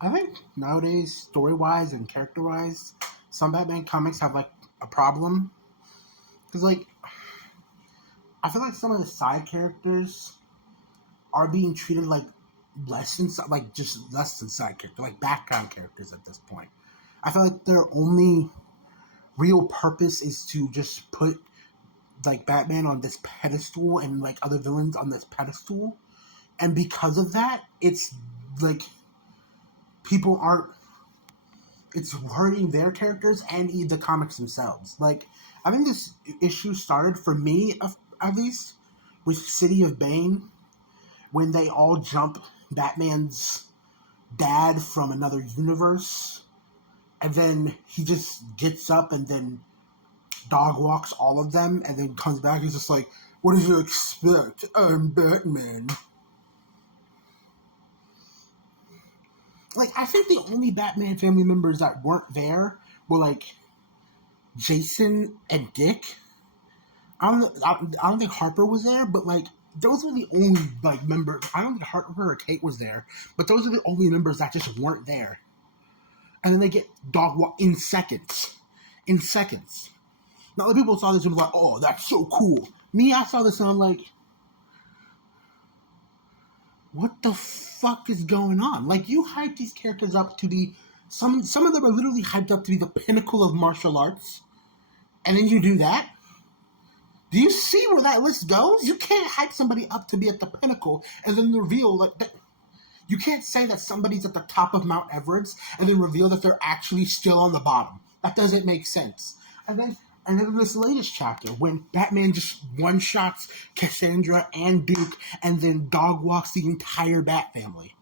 I think nowadays, story-wise and character-wise, some Batman comics have like a problem because like I feel like some of the side characters are being treated like less than like just less than side character, like background characters at this point. I feel like their only real purpose is to just put like Batman on this pedestal and like other villains on this pedestal, and because of that, it's like people aren't. It's hurting their characters and the comics themselves. Like I think this issue started for me, at least, with City of Bane when they all jump Batman's dad from another universe, and then he just gets up and then dog walks all of them, and then comes back. He's just like, "What did you expect? I'm Batman." Like, I think the only Batman family members that weren't there were like Jason and Dick. I don't think Harper was there, but like those were the only like members. I don't think Harper or Kate was there, but those are the only members that just weren't there. And then they get dog walk in seconds. In seconds. Now, other people saw this and was like, "Oh, that's so cool." Me, I saw this and I'm like, what the fuck is going on? Like, you hype these characters up to be some of them are literally hyped up to be the pinnacle of martial arts, and then you do that. Do you see where that list goes? You can't hype somebody up to be at the pinnacle and then reveal like that. You can't say that somebody's at the top of Mount Everest and then reveal that they're actually still on the bottom. That doesn't make sense. And then in this latest chapter, when Batman just one-shots Cassandra and Duke and then dog walks the entire Bat family.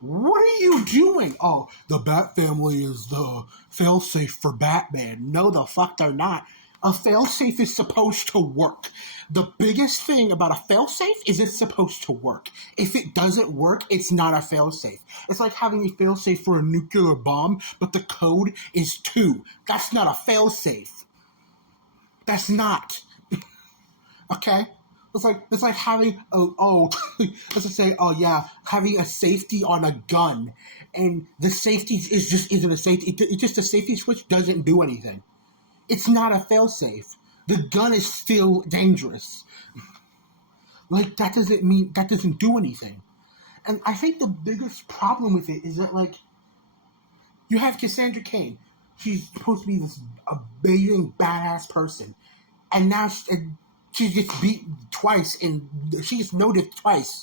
What are you doing? Oh, the Bat family is the failsafe for Batman. No, the fuck they're not. A failsafe is supposed to work. The biggest thing about a failsafe is it's supposed to work. If it doesn't work, it's not a failsafe. It's like having a failsafe for a nuclear bomb, but the code is 2. That's not a failsafe. That's not. Okay? It's like having let's just say having a safety on a gun, and the safety isn't a safety. It's just a safety switch doesn't do anything. It's not a failsafe. The gun is still dangerous. Like, that doesn't do anything. And I think the biggest problem with it is that, like, you have Cassandra Cain. She's supposed to be this amazing, badass person. And now she gets beat twice, and she gets noted twice.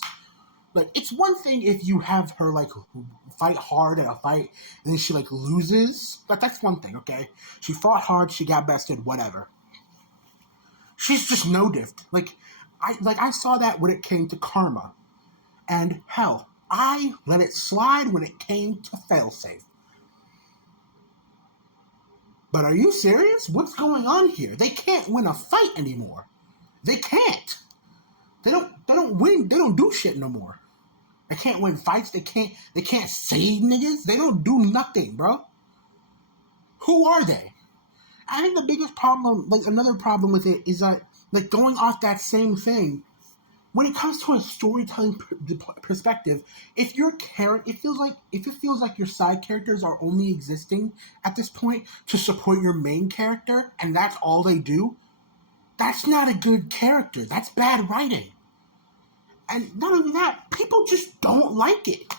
Like, it's one thing if you have her, like, fight hard in a fight, and then she, like, loses. But that's one thing, okay? She fought hard, she got bested, whatever. She's just no diff. I saw that when it came to Karma. And, hell, I let it slide when it came to Failsafe. But are you serious? What's going on here? They can't win a fight anymore. They can't. They don't win. They don't do shit no more. They can't win fights. They can't save niggas. They don't do nothing, bro. Who are they? I think the biggest problem, like another problem with it, is that, like, going off that same thing, when it comes to a storytelling perspective, if your it feels like your side characters are only existing at this point to support your main character, and that's all they do, that's not a good character. That's bad writing. And not only that, people just don't like it.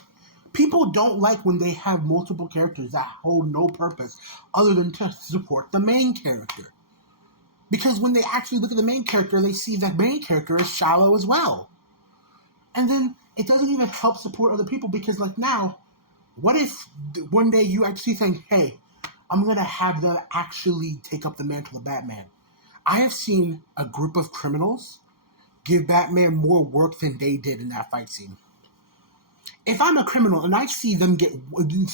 People don't like when they have multiple characters that hold no purpose other than to support the main character. Because when they actually look at the main character, they see that main character is shallow as well. And then it doesn't even help support other people because, like, now, what if one day you actually think, hey, I'm going to have them actually take up the mantle of Batman? I have seen a group of criminals give Batman more work than they did in that fight scene. If I'm a criminal and I see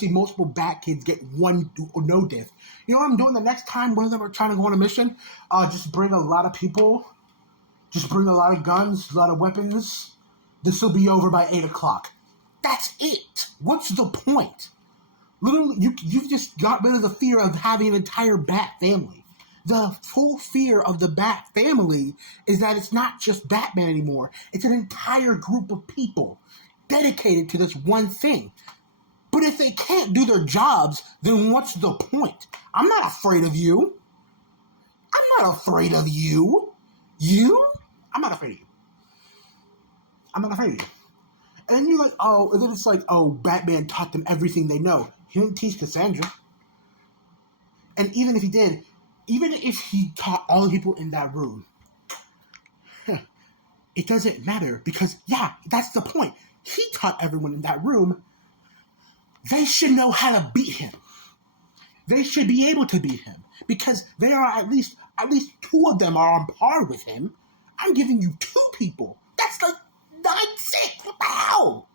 multiple Bat kids get one no diff, you know what I'm doing the next time one of them are trying to go on a mission? Just bring a lot of people, just bring a lot of guns, a lot of weapons. This will be over by 8 o'clock. That's it. What's the point? Literally, you just got rid of the fear of having an entire Bat family. the full fear of the Bat family is that it's not just Batman anymore. It's an entire group of people dedicated to this one thing. But if they can't do their jobs, then what's the point? I'm not afraid of you. I'm not afraid of you. You? I'm not afraid of you. I'm not afraid of you. And then you're like, oh, and then it's like, oh, Batman taught them everything they know. He didn't teach Cassandra. And even if he did, even if he taught all the people in that room, it doesn't matter because, yeah, that's the point. He taught everyone in that room. They should know how to beat him. They should be able to beat him because they are at least two of them are on par with him. I'm giving you two people. That's like 9-6. What the hell?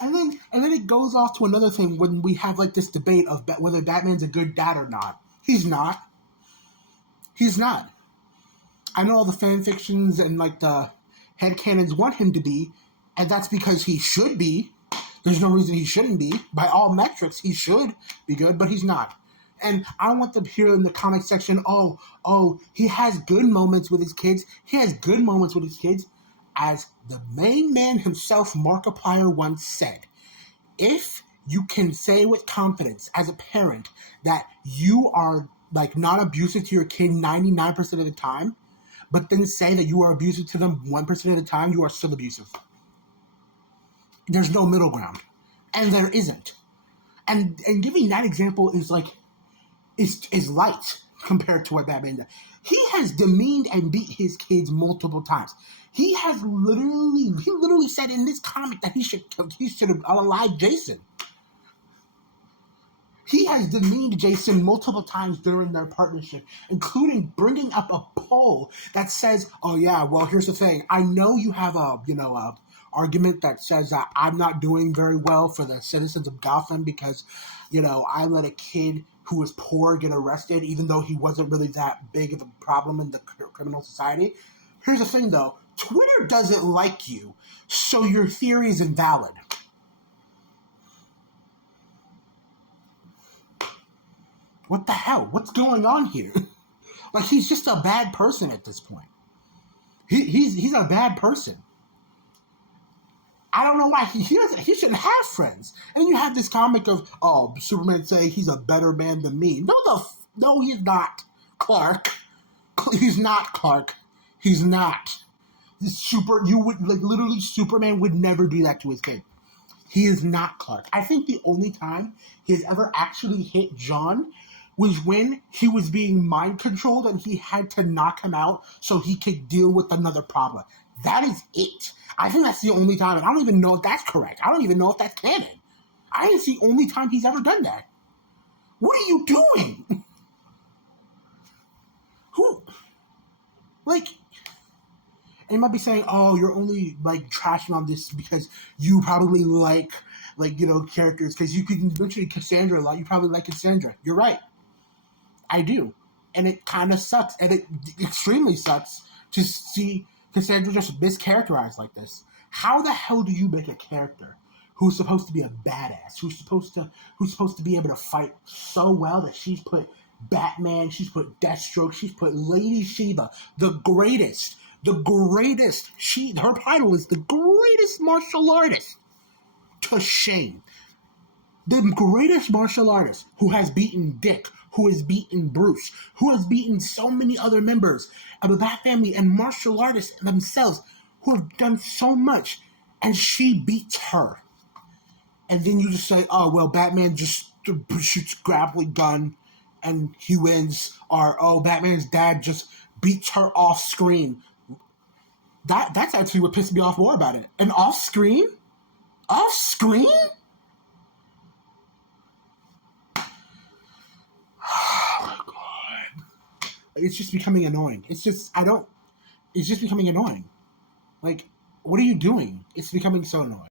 And then it goes off to another thing when we have like this debate of whether Batman's a good dad or not. He's not. He's not. I know all the fan fictions and like the headcanons want him to be, and that's because he should be. There's no reason he shouldn't be. By all metrics, he should be good, but he's not. And I don't want to hear in the comic section, oh, he has good moments with his kids. He has good moments with his kids. As the main man himself, Markiplier, once said, if you can say with confidence as a parent that you are like not abusive to your kid 99% of the time, but then say that you are abusive to them 1% of the time, you are still abusive. There's no middle ground. And there isn't. And giving that example is like is light compared to what Batman does. He has demeaned and beat his kids multiple times. He literally said in this comic that he should have unalived Jason. He has demeaned Jason multiple times during their partnership, including bringing up a poll that says, "Oh yeah, well here's the thing. I know you have a argument that says that I'm not doing very well for the citizens of Gotham because, I let a kid who was poor get arrested, even though he wasn't really that big of a problem in the criminal society." Here's the thing, though. Twitter doesn't like you, so your theory is invalid. What the hell? What's going on here? Like, he's just a bad person at this point. He's a bad person. I don't know why he shouldn't have friends. And you have this comic of, oh, Superman say he's a better man than me. No, he's not, Clark. He's not, Clark. He's not. Superman would never do that to his kid. He is not Clark. I think the only time he has ever actually hit John was when he was being mind controlled and he had to knock him out so he could deal with another problem. That is it. I think that's the only time, and I don't even know if that's correct. I don't even know if that's canon. I think it's the only time he's ever done that. What are you doing? Who? Like, and you might be saying, oh, you're only, like, trashing on this because you probably like characters, because you can mention Cassandra a lot. You probably like Cassandra. You're right. I do. And it kind of sucks, and it extremely sucks to see Cassandra just mischaracterized like this. How the hell do you make a character who's supposed to be a badass, who's supposed to be able to fight so well that she's put Batman, she's put Deathstroke, she's put Lady Shiva, the greatest, her title is the greatest martial artist, to shame. The greatest martial artist who has beaten Dick, who has beaten Bruce, who has beaten so many other members of the Bat family and martial artists themselves who have done so much, and she beats her. And then you just say, oh, well, Batman just shoots a grappling gun and he wins, or, oh, Batman's dad just beats her off screen. That's actually what pissed me off more about it. And off screen? Off screen? It's just becoming annoying. It's just becoming annoying. Like, what are you doing? It's becoming so annoying.